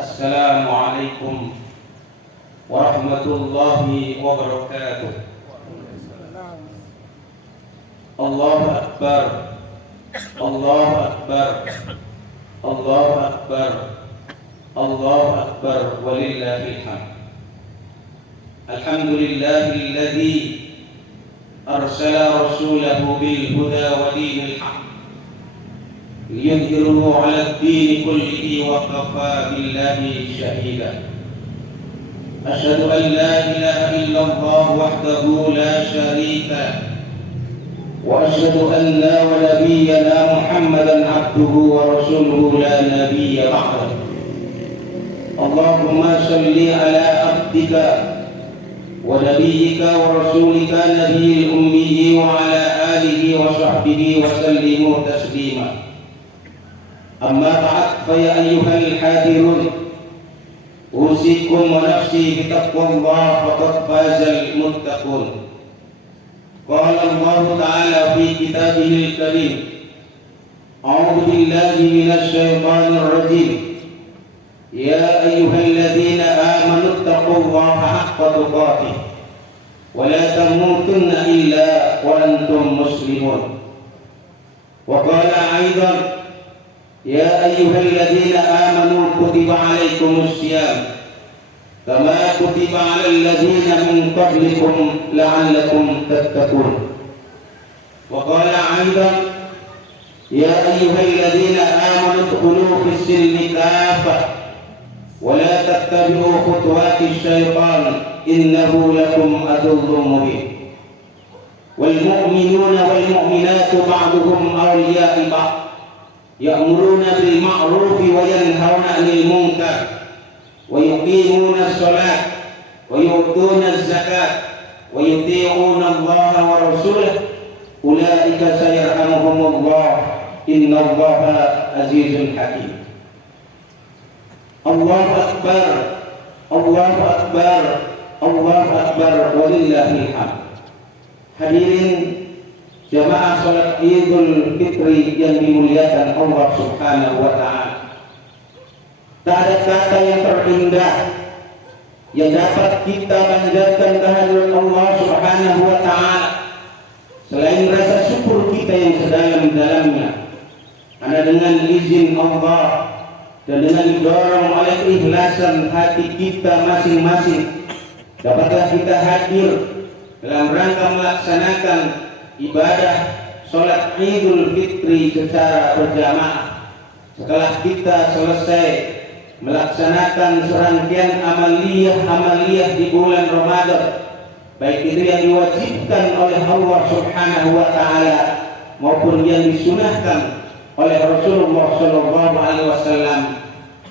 Assalamualaikum warahmatullahi wabarakatuh. Allahu Akbar, Allahu Akbar, Allahu Akbar, Allahu Akbar, walillahil hamd. Alhamdulillahilladzi arsala rasulahu bil huda wa dinil haqq liyudhhirahu 'ala ad-din kullihi wa kafaa billahi shahida. Asyhadu an la ilaha illallah wahdahu la syarika lahu wa asyhadu anna wa nabiyyana Muhammadan 'abduhu wa rasuluhu la nabiyya ba'dahu. Allahumma shalli 'ala 'abdika wa nabiyyika wa rasulika nabiyil ummi wa 'ala alihi wa sahbihi wa sallimu taslima. Amma ba'd, fa ya ayyuhal hadirun, usikum wa nafsi bitaqwallah faqad fazal muttaqun. Qala Allah Ta'ala fi kitabihil karim, a'udzu billahi minasy syaithanir rajim. Ya ayyuhalladzina amanu taqullaha haqqa tuqatih wa la tamutunna illa wa antum muslimun. Wa qala aidan, ya ayyuhalladzina amanu kutiba alaikumus syiyam kama kutiba alal ladzina min qablikum la'allakum tattaqun. Wa qala aidan, ya ayyuhalladzina amanu udkhulu fis silmi kaffah wa la tattabi'u khutuwatis syaitan innahu lakum aduwwun mubin. Wal mu'minuna wal mu'minatu ba'duhum awliya'u ba'd ya'muruna bil ma'rufi wa yanhauna 'anil munkar wa yuqimuna as-salata wa yu'tuna az-zakata wa yuti'una Allah wa rasulahu ulaika sayarhamuhumullah innallaha azizun hakim. Allahu akbar, Allahu akbar, Allahu akbar, walillahil hamd. Hadirin jamaah salat Idul Fitri yang dimuliakan Allah Subhanahu wa Ta'ala, tak ada kata yang terindah yang dapat kita panjatkan kehadirat Allah Subhanahu wa Ta'ala selain rasa syukur kita yang sedalam-dalamnya. Karena dengan izin Allah dan dengan didorong oleh keikhlasan hati kita masing-masing, dapatlah kita hadir dalam rangka melaksanakan ibadah sholat Idul Fitri secara berjamaah. Setelah kita selesai melaksanakan serangkaian amaliyah di bulan Ramadan, baik itu yang diwajibkan oleh Allah Subhanahu wa Ta'ala maupun yang disunahkan oleh Rasulullah Sallallahu Alaihi Wasallam,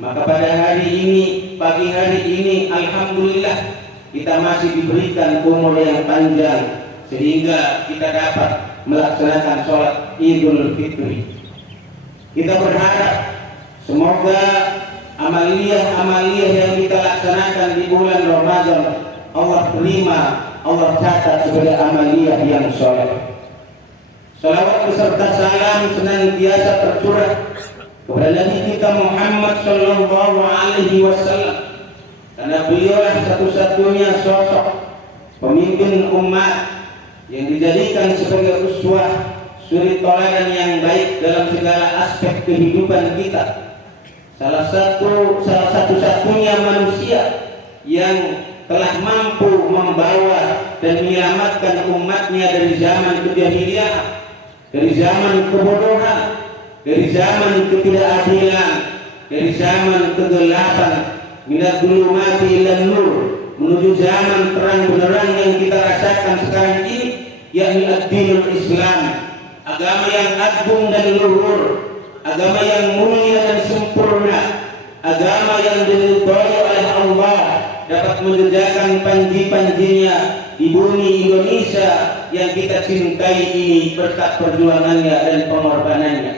maka pada hari ini, pagi hari ini, alhamdulillah kita masih diberikan umur yang panjang sehingga kita dapat melaksanakan sholat Idul Fitri. Kita berharap semoga amaliyah yang kita laksanakan di bulan Ramadan Allah terima, Allah catat sebagai amaliyah yang sholeh. Salawat beserta salam senantiasa tercurah kepada Nabi kita Muhammad Sallallahu Alaihi Wasallam, karena beliaulah satu-satunya sosok pemimpin umat yang dijadikan sebagai uswah, suri teladan yang baik dalam segala aspek kehidupan kita. Salah satu-satunya manusia yang telah mampu membawa dan menyelamatkan umatnya dari zaman kejahilian, dari zaman kebodohan, dari zaman ketidakadilan, dari zaman kegelapan, minat zulumati ilan nur, menuju zaman terang benerang yang kita rasakan sekarang ini, yakni ad-dinul Islam, agama yang agung dan luhur, agama yang mulia dan sempurna, agama yang diridhai oleh Allah, dapat mengerjakan panji-panjinya di bumi Indonesia yang kita cintai ini berkat perjuangannya dan pengorbanannya.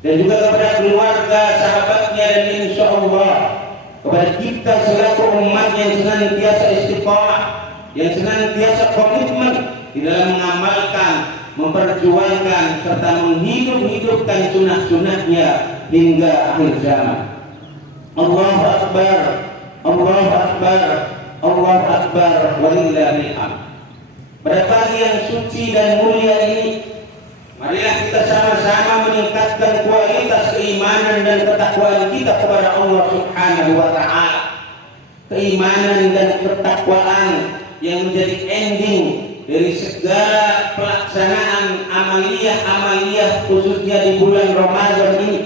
Dan juga kepada keluarga, sahabatnya, dan insya Allah kepada kita selaku umat yang senantiasa istiqamah, yang senantiasa komitmen di dalam mengamalkan, memperjuangkan, serta menghidup-hidupkan sunnah-sunnahnya hingga akhir zaman. Allahu Akbar, Allahu Akbar, Allahu Akbar, walillahil hamd. Pada pagi yang suci dan mulia ini, marilah kita sama-sama meningkatkan kualitas keimanan dan ketakwaan kita kepada Allah Subhanahu wa Ta'ala. Keimanan dan ketakwaan yang menjadi ending dari segala pelaksanaan amaliyah khususnya di bulan Ramadan ini.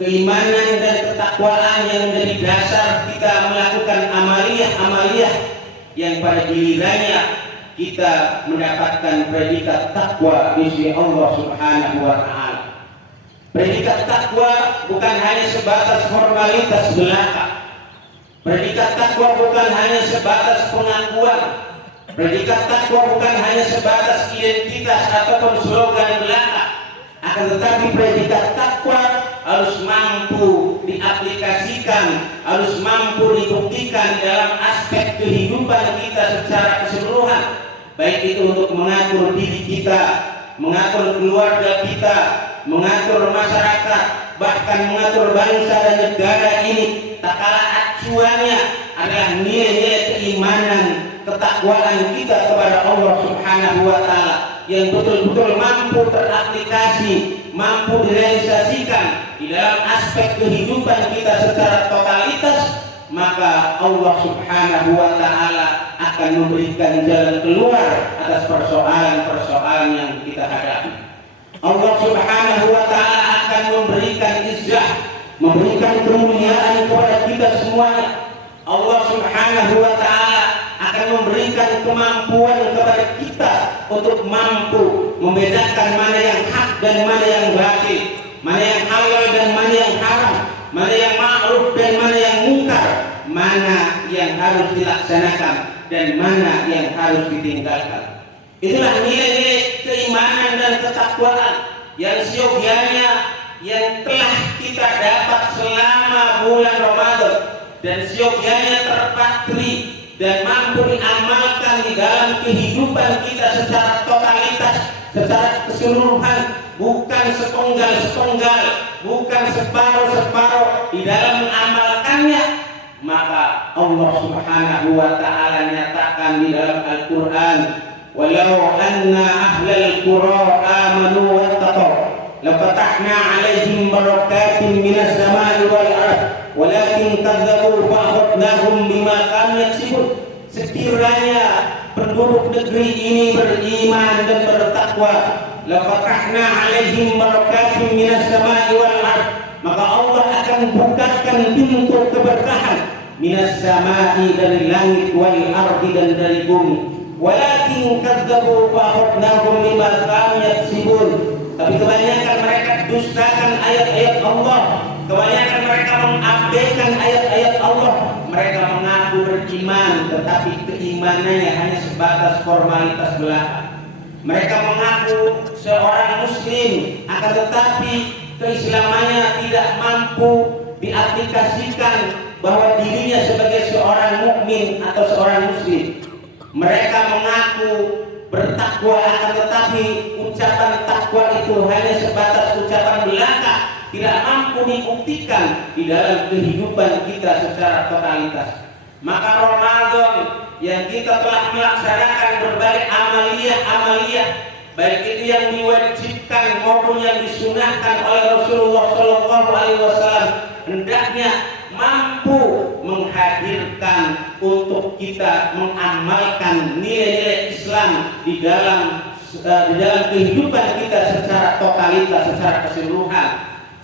Keimanan dan ketakwaan yang menjadi dasar kita melakukan amaliyah yang pada gilirannya kita mendapatkan predikat takwa di sisi Allah Subhanahu wa Ta'ala. Predikat takwa bukan hanya sebatas formalitas belaka. Predikat takwa bukan hanya sebatas pengakuan. Predikat takwa bukan hanya sebatas identitas ataupun slogan belaka. Akan tetapi predikat takwa harus mampu diaplikasikan, harus mampu dibuktikan dalam aspek kehidupan kita secara keseluruhan. Baik itu untuk mengatur diri kita, mengatur keluarga kita, mengatur masyarakat, bahkan mengatur bangsa dan negara ini. Tak kalah acuannya adalah nilai-nilai keimanan, ketakwaan kita kepada Allah Subhanahu wa Ta'ala yang betul-betul mampu teraplikasi, mampu direalisasikan di dalam aspek kehidupan kita secara totalitas, maka Allah Subhanahu wa Ta'ala akan memberikan jalan keluar atas persoalan-persoalan yang kita hadapi. Allah Subhanahu wa Ta'ala akan memberikan izzah, memberikan kemuliaan kepada kita semuanya. Allah Subhanahu wa Ta'ala akan memberikan kemampuan kepada kita untuk mampu membedakan mana yang hak dan mana yang batil, mana yang halal dan mana yang haram, mana yang ma'ruf dan mana yang mungkar, mana yang harus dilaksanakan dan mana yang harus ditinggalkan. Itulah nilai-nilai keimanan dan ketakwaan yang siogianya yang telah kita dapat selama bulan Ramadan dan siogianya terpatri dan mampu diamalkan di dalam kehidupan kita secara totalitas, secara keseluruhan, bukan sepenggal-sepenggal, bukan separuh-separuh di dalam mengamalkannya. Maka Allah Subhanahu wa Ta'ala nyatakan di dalam Al-Quran, walau anna ahlal qura amanu wattaqaw lafatahna alaihim barakatin minas samai wal ardh walakin kadzabu fa'akhadnahum bima kanu yaksibun. Sekiranya penduduk negeri ini beriman dan bertakwa, lafatahna alaihim barakatin minas samai wal ardh, maka Allah akan bukakan pintu keberkahan minas samai, dari langit, wal ardi, dan dari bumi. Walakin kadzabu fa'akhadnahum bima kanu yaksibun. Tapi kebanyakan mereka dustakan ayat-ayat Allah, kebanyakan mereka mengabaikan ayat-ayat Allah. Mereka mengaku beriman, tetapi keimanannya hanya sebatas formalitas belaka. Mereka mengaku seorang muslim, akan tetapi keislamannya tidak mampu diaplikasikan bahwa dirinya sebagai seorang mukmin atau seorang muslim. Mereka mengaku bertakwa, akan tetapi ucapan takwa itu hanya sebatas ucapan belaka, tidak mampu dibuktikan di dalam kehidupan kita secara totalitas. Maka Ramadan yang kita telah melaksanakan berbagai amaliyah, baik itu yang diwajibkan maupun yang disunahkan oleh Rasulullah SAW, hendaknya mampu menghadirkan untuk kita mengamalkan nilai-nilai Islam di dalam kehidupan kita secara totalitas, secara keseluruhan.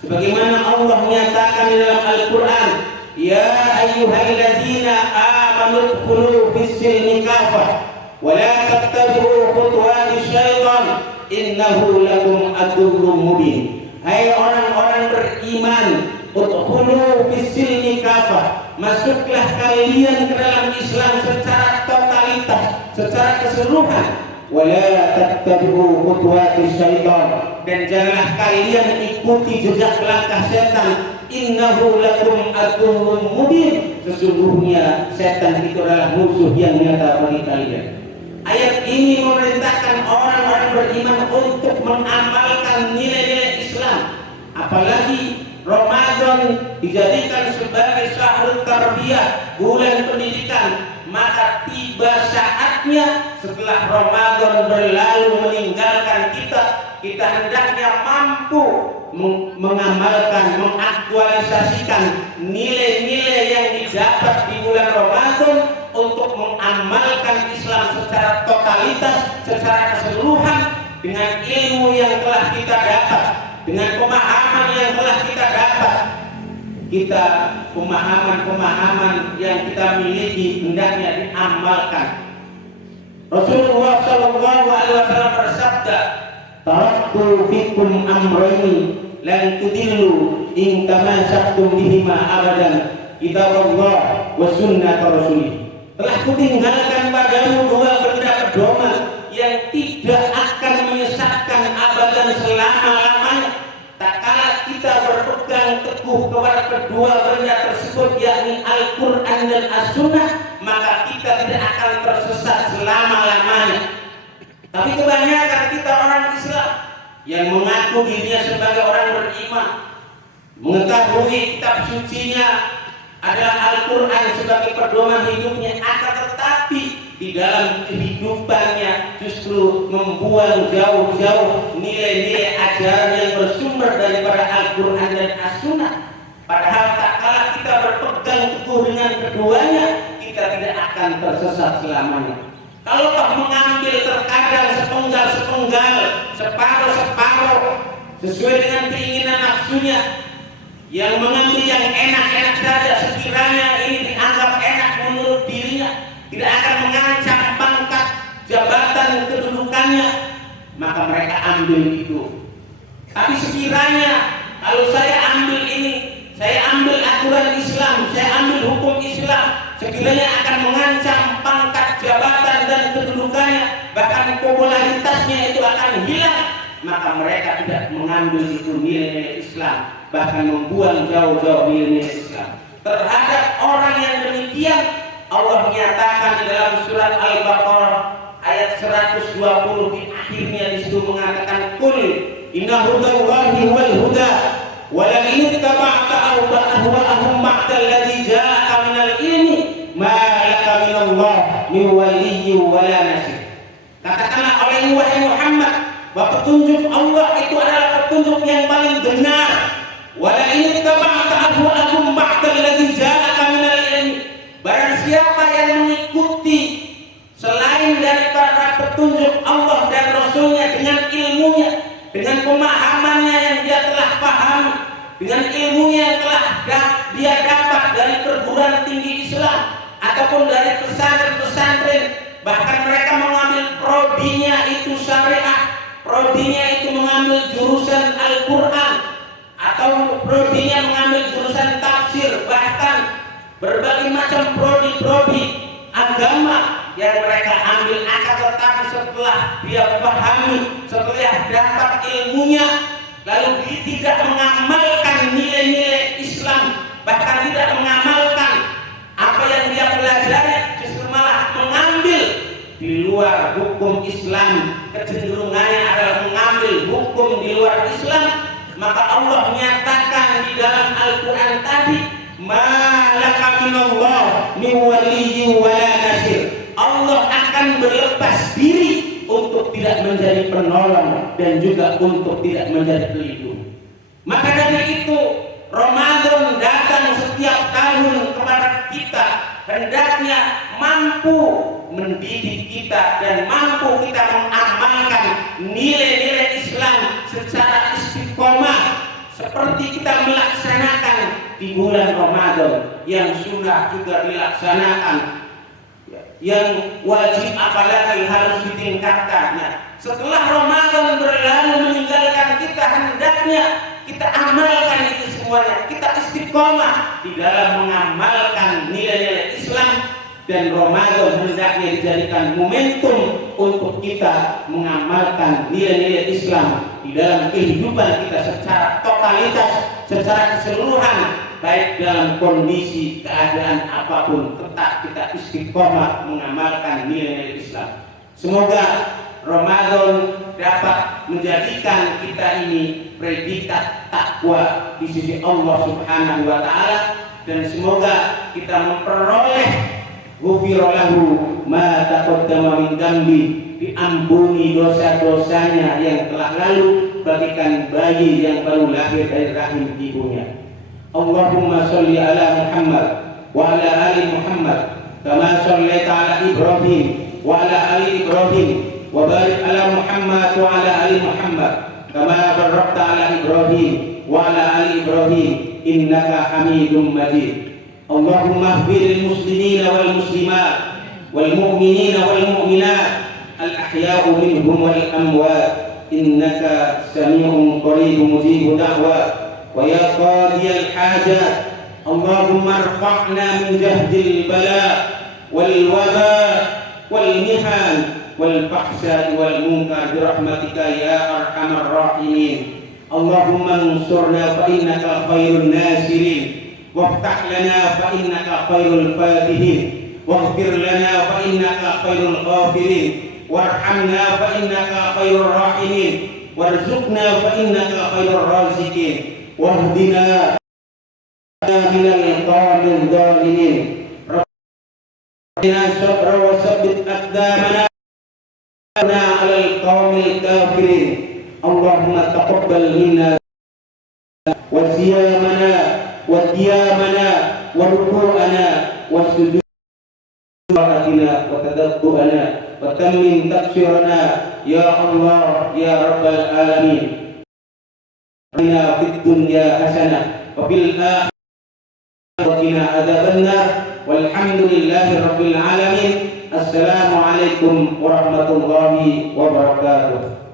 Sebagaimana Allah menyatakan di dalam Al-Quran, ya ayyuhalladzina amanu dkhulu fis-silmi kafah wa la tattabi'u khutuwati syaitan innahu lakum aduwwun mubin. Hai orang-orang beriman, udkhulu fis-silmi kafah, masuklah kalian ke dalam Islam secara totalitas, secara keseluruhan. Wala tattabi'u khutuwati syaitan, dan janganlah kalian ikuti jejak langkah setan. Innahu lakum aduwwun mubin, sesungguhnya setan itu adalah musuh yang nyata bagi kalian. Ayat ini memerintahkan orang-orang beriman untuk mengamalkan nilai-nilai Islam. Apalagi Ramadan Ramadan dijadikan sebagai syahrul tarbiyah, bulan pendidikan, maka tiba saatnya setelah Ramadan berlalu meninggalkan kita hendaknya mampu mengamalkan, mengaktualisasikan nilai-nilai yang didapat di bulan Ramadan untuk mengamalkan Islam secara totalitas, secara keseluruhan, dengan ilmu yang telah kita dapat, dengan pemahaman yang telah kita dapat. Pemahaman yang kita miliki hendaknya diamalkan. Rasulullah sallallahu alaihi wasallam bersabda, "Taraktu fikum amrayni lan tudillu in tamassaktum bihima abadan, kitabullah wa sunnah rasulih." Telah kutinggalkan padamu dua benda pedoman yang tidak akan menyesatkan abadan selama-lamanya. Tak kala kita berpegang teguh kepada kedua benda tersebut, yakni Al-Quran dan As-Sunnah, maka kita tidak akan tersesat selama-lamanya. Tapi kebanyakan kita orang Islam yang mengaku dirinya sebagai orang beriman, mengetahui kitab sucinya adalah Al-Quran sebagai pedoman hidupnya, akan tetapi di dalam kehidupannya justru membuang jauh-jauh nilai-nilai ajaran yang bersumber daripada Al-Quran dan As-Sunnah. Padahal tak kala kita berpegang teguh dengan keduanya, kita tidak akan tersesat selamanya. Kalau toh mengambil terkadang sepenggal-sepenggal, separuh-separuh sesuai dengan keinginan nafsunya, yang mengambil yang enak-enak saja, sekiranya ini dianggap enak menurut dirinya, tidak akan mengancam pangkat jabatan kedudukannya, maka mereka ambil itu. Tapi sekiranya kalau saya ambil ini, saya ambil aturan Islam, saya ambil hukum Islam, sekiranya akan mengancam pangkat jabatan dan kedudukannya, bahkan popularitasnya itu akan hilang, maka mereka tidak mengambil itu nilai-nilai Islam, bahkan membuang jauh-jauh nilai-nilai Islam. Terhadap orang yang demikian, Allah menyatakan di dalam surat Al-Baqarah ayat 120 di akhirnya disitu mengatakan, "Qul inna hudallahi wal huda wa la in ittaba'ta ahwa'ahum ba'da alladhi ja'aka minal ilmi ma laka minallah min waliyyin wa la nasir." Katakanlah oleh wahai Muhammad, bahwa petunjuk Allah itu adalah petunjuk yang paling benar. Wa la in ittaba'ta ahwa'ahum ba'da alladhi ja'aka minal ilmi, barang siapa yang mengikuti selain daripada petunjuk Allah dan Rasulnya dengan ilmunya, dengan pemahamannya yang dia telah pahami, dengan ilmunya yang telah dia dapat dari perguruan tinggi Islam ataupun dari pesantren-pesantren, bahkan mereka mengambil prodinya itu syariah, prodinya itu mengambil jurusan Al-Quran, atau prodinya mengambil jurusan tafsir, bahkan berbagai macam prodi-prodi agama yang mereka ambil. Akan tetapi setelah dia pahami, setelah dapat ilmunya, lalu dia tidak mengamalkan nilai-nilai Islam, bahkan tidak mengamalkan apa yang dia pelajari, justru malah mengambil di luar hukum Islam, kecenderungannya adalah mengambil hukum di luar Islam, maka Allah menyatakan di dalam Al-Quran tadi, "Ma laka minallah min waliyyin wa la nasir." Allah akan berlepas diri untuk tidak menjadi penolong dan juga untuk tidak menjadi pelindung. Maka dari itu Ramadan datang setiap tahun kepada kita, hendaknya mampu mendidik kita dan mampu kita mengamalkan nilai-nilai Islam secara istiqomah, seperti kita melaksanakan di bulan Ramadan yang sunnah juga dilaksanakan, yang wajib apalagi harus ditingkatkannya. Setelah Ramadan berlalu meninggalkan kita, hendaknya kita amalkan itu semuanya, kita istiqomah di dalam mengamalkan nilai-nilai Islam, dan Ramadan hendaknya dijadikan momentum untuk kita mengamalkan nilai-nilai Islam di dalam kehidupan kita secara totalitas, secara keseluruhan, baik dalam kondisi keadaan apapun, tetap kita istiqomah mengamalkan nilai-nilai Islam. Semoga Ramadan dapat menjadikan kita ini predikat takwa di sisi Allah Subhanahu wa taala, dan semoga kita memperoleh ghufira lahu ma taqaddama min dambi, diampuni dosa-dosanya yang telah lalu bagaikan bayi yang baru lahir dari rahim ibunya. Allahumma sholli ala Muhammad wa ala ali Muhammad kama shallaita ala Ibrahim wa ala ali Ibrahim wa barik ala Muhammad wa ala ali Muhammad kama barakta ala Ibrahim wa ala ali Ibrahim innaka Hamidum Majid. Allahumma ighfiril muslimina wal muslimat wal mu'minina wal mu'minat al ahya'u minhum wal amwat innaka sami'un qaribun mujibud da'wat wa ya qadiyal hajat. Allahumma irfa'na min jahdil bala wal waba wal mihan wal fahsya'i wal munkar bi rahmatika ya arhamar rahimin. Allahumma ansurna fa innaka khairun nasirin waftah lana fa innaka khairul fatihin waghfir lana fa innaka khairul ghafirin warhamna fa innaka khairur rahimin warzuqna fa innaka khairur raziqin wahdina minal qawmil dhalimin rabbina sabra wa sabbit aqdamana alal qawmil kafirin. Allahumma taqabbal minna wa siyamana wa qiyamana wa ruku'ana wa sujudana wa tadabburana wa tammim taqsirana ya Allah ya rabbal alamin. Inna fid dunya hasanah wa fil akhirati qina adzabannar walhamdulillahi rabbil alamin. Assalamualaikum warahmatullahi wabarakatuh.